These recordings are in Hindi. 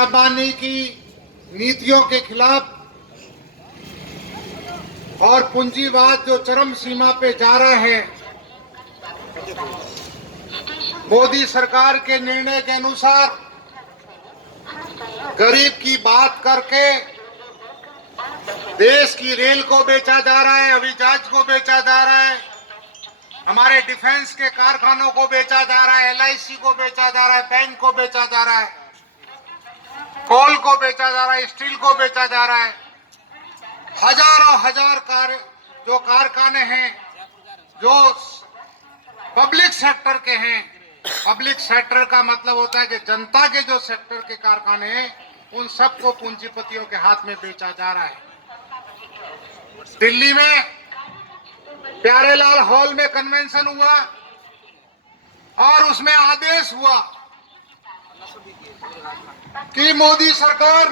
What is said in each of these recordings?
शराबबानी की नीतियों के खिलाफ और पूंजीवाद जो चरम सीमा पे जा रहा है, मोदी सरकार के निर्णय के अनुसार गरीब की बात करके देश की रेल को बेचा जा रहा है, हवाई जहाज को बेचा जा रहा है, हमारे डिफेंस के कारखानों को बेचा जा रहा है, LIC को बेचा जा रहा है, बैंक को बेचा जा रहा है, कोल को बेचा जा रहा है, स्टील को बेचा जा रहा है। हजारों हजार जो कारखाने हैं जो पब्लिक सेक्टर के हैं, पब्लिक सेक्टर का मतलब होता है कि जनता के जो सेक्टर के कारखाने हैं उन सबको पूंजीपतियों के हाथ में बेचा जा रहा है। दिल्ली में प्यारेलाल हॉल में कन्वेंशन हुआ और उसमें आदेश हुआ कि मोदी सरकार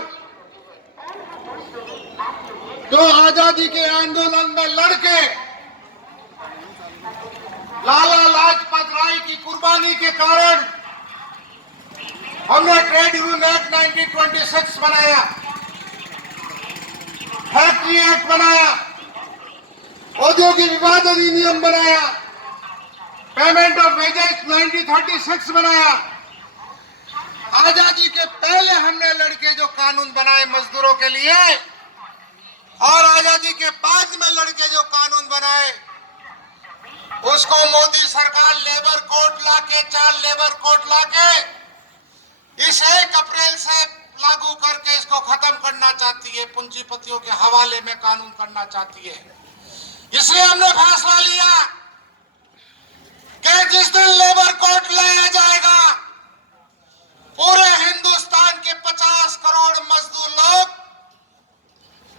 जो आजादी के आंदोलन में लड़के लाला लाजपत राय की कुर्बानी के कारण हमने ट्रेड यूनियन एक्ट 1926 बनाया, फैक्ट्री एक्ट बनाया, औद्योगिक विवाद अधिनियम बनाया, पेमेंट ऑफ वेजेस 1936 बनाया। आजादी के पहले हमने लड़के जो कानून बनाए मजदूरों के लिए और आजादी के बाद में लड़के जो कानून बनाए उसको मोदी सरकार लेबर कोड लाके, चाइल्ड लेबर कोड लाके इस 1 अप्रैल से लागू करके इसको खत्म करना चाहती है, पूंजीपतियों के हवाले में कानून करना चाहती है। इसलिए हमने फैसला लिया कि जिस दिन लेबर कोड लाया जाएगा पूरे हिंदुस्तान के 50 करोड़ मजदूर लोग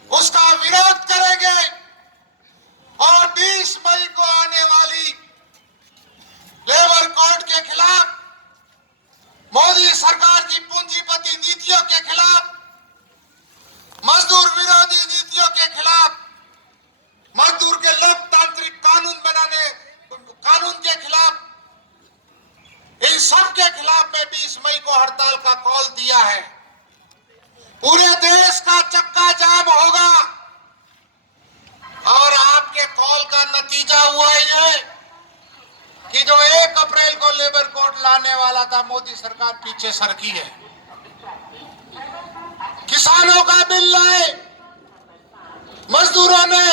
उसका विरोध करेंगे और 20 मई को आने वाली लेबर कोड के खिलाफ, मोदी सरकार की पूंजीपति नीतियों के खिलाफ, मजदूर विरोधी नीतियों के खिलाफ, मजदूर के लोकतांत्रिक कानून के खिलाफ, इन सब के खिलाफ में 20 मई को हड़ताल का कॉल दिया है। पूरे देश का चक्का जाम होगा और आपके कॉल का नतीजा हुआ ये कि जो 1 अप्रैल को लेबर कोड लाने वाला था मोदी सरकार पीछे सरकी है। किसानों का बिल लाए, मजदूरों ने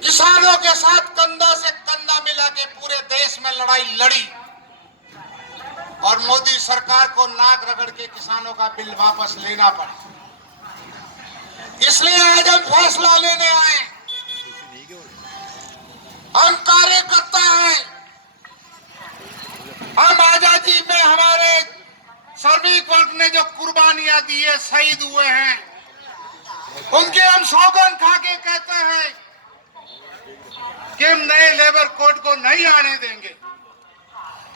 किसानों के साथ कंधा से कंधा मिला के पूरे देश में लड़ाई लड़ी और मोदी सरकार को नाक रगड़ के किसानों का बिल वापस लेना पड़ा। इसलिए आज हम फैसला लेने आए, हम कार्यकर्ता हैं, हम आजादी में हमारे श्रमिक वर्ग ने जो कुर्बानियां दी है, शहीद हुए हैं, उनके हम सौगंध खा के कहते हैं कि हम नए लेबर कोड को नहीं आने देंगे,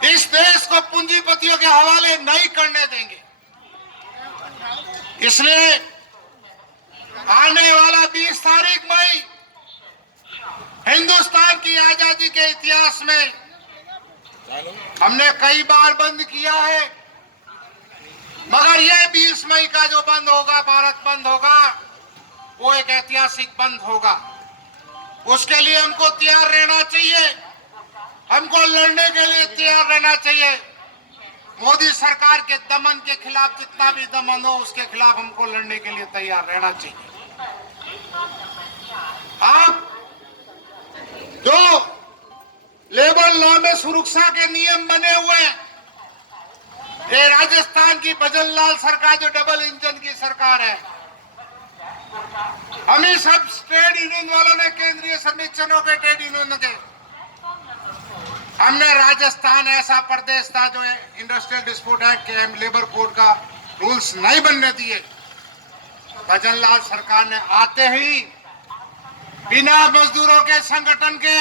इस देश को पूंजीपतियों के हवाले नहीं करने देंगे। इसलिए आने वाला 20 तारीख मई हिंदुस्तान की आजादी के इतिहास में हमने कई बार बंद किया है, मगर यह 20 मई का जो बंद होगा, भारत बंद होगा, वो एक ऐतिहासिक बंद होगा। उसके लिए हमको तैयार रहना चाहिए, हमको लड़ने के लिए तैयार रहना चाहिए। मोदी सरकार के दमन के खिलाफ जितना भी दमन हो उसके खिलाफ हमको लड़ने के लिए तैयार रहना चाहिए। आप जो लेबर लॉ में सुरक्षा के नियम बने हुए हैं, ये राजस्थान की भजनलाल सरकार जो डबल इंजन की सरकार है, हमें सब ट्रेड यूनियन वालों ने, केंद्रीय समितियों के ट्रेड यूनियन के, हमने राजस्थान ऐसा प्रदेश था जो इंडस्ट्रियल डिस्प्यूट एक्ट के लेबर कोड का रूल्स नहीं बनने दिए। भजनलाल सरकार ने आते ही बिना मजदूरों के संगठन के,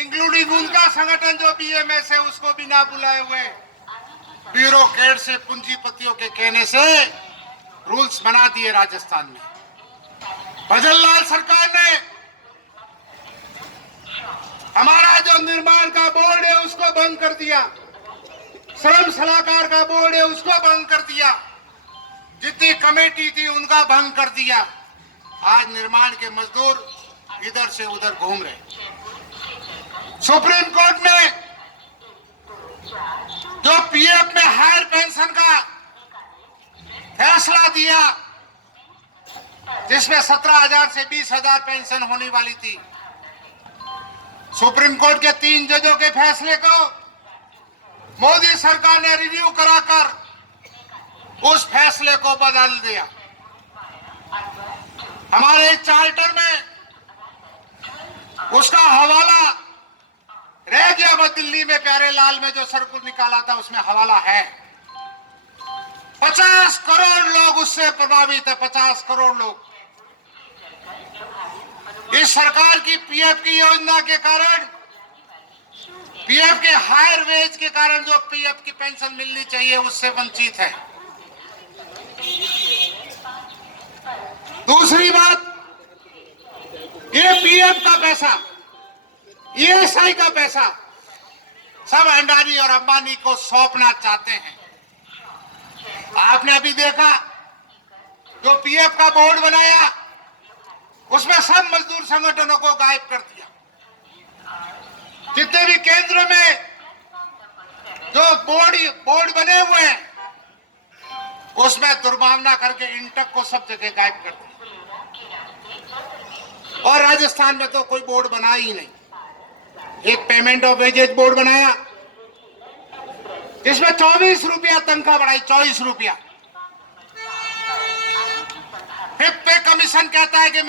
इंक्लूडिंग उनका संगठन जो BMS है, उसको बिना बुलाए हुए ब्यूरोक्रेट से, पूंजीपतियों के कहने से रूल्स बना दिए राजस्थान में। भजनलाल सरकार ने हमारा जो निर्माण का बोर्ड है उसको बंद कर दिया। श्रम सलाहकार का बोर्ड है उसको भंग कर दिया, जितनी कमेटी थी उनका भंग कर दिया। आज निर्माण के मजदूर इधर से उधर घूम रहे। सुप्रीम कोर्ट ने जो पीएफ में हायर पेंशन का फैसला दिया, जिसमें 17,000 से 20,000 पेंशन होने वाली थी, सुप्रीम कोर्ट के 3 जजों के फैसले को मोदी सरकार ने रिव्यू कराकर उस फैसले को बदल दिया। हमारे चार्टर में उसका हवाला रह गया, वो दिल्ली में प्यारे लाल में जो सर्कुलर निकाला था उसमें हवाला है। 50 करोड़ लोग उससे प्रभावित है, 50 करोड़ लोग। इस सरकार की पीएफ की योजना के कारण, पीएफ के हायर वेज के कारण जो पीएफ की पेंशन मिलनी चाहिए उससे वंचित है। दूसरी बात, ये पीएफ का पैसा, ईएसआई का पैसा सब अंडानी और अंबानी को सौंपना चाहते हैं। आपने अभी देखा जो पीएफ का बोर्ड बनाया उसमें सब मजदूर संगठनों को गायब कर दिया। जितने भी केंद्र में जो बोर्ड बने हुए हैं उसमें दुर्भावना करके इंटक को सब जगह गायब कर दिया। और राजस्थान में तो कोई बोर्ड बना ही नहीं। एक पेमेंट ऑफ वेजेज बोर्ड बनाया जिसमें 24 रुपया तनख्वाह बढ़ाई, 24 रुपया। फिफ्थ पे कमीशन कहता है कि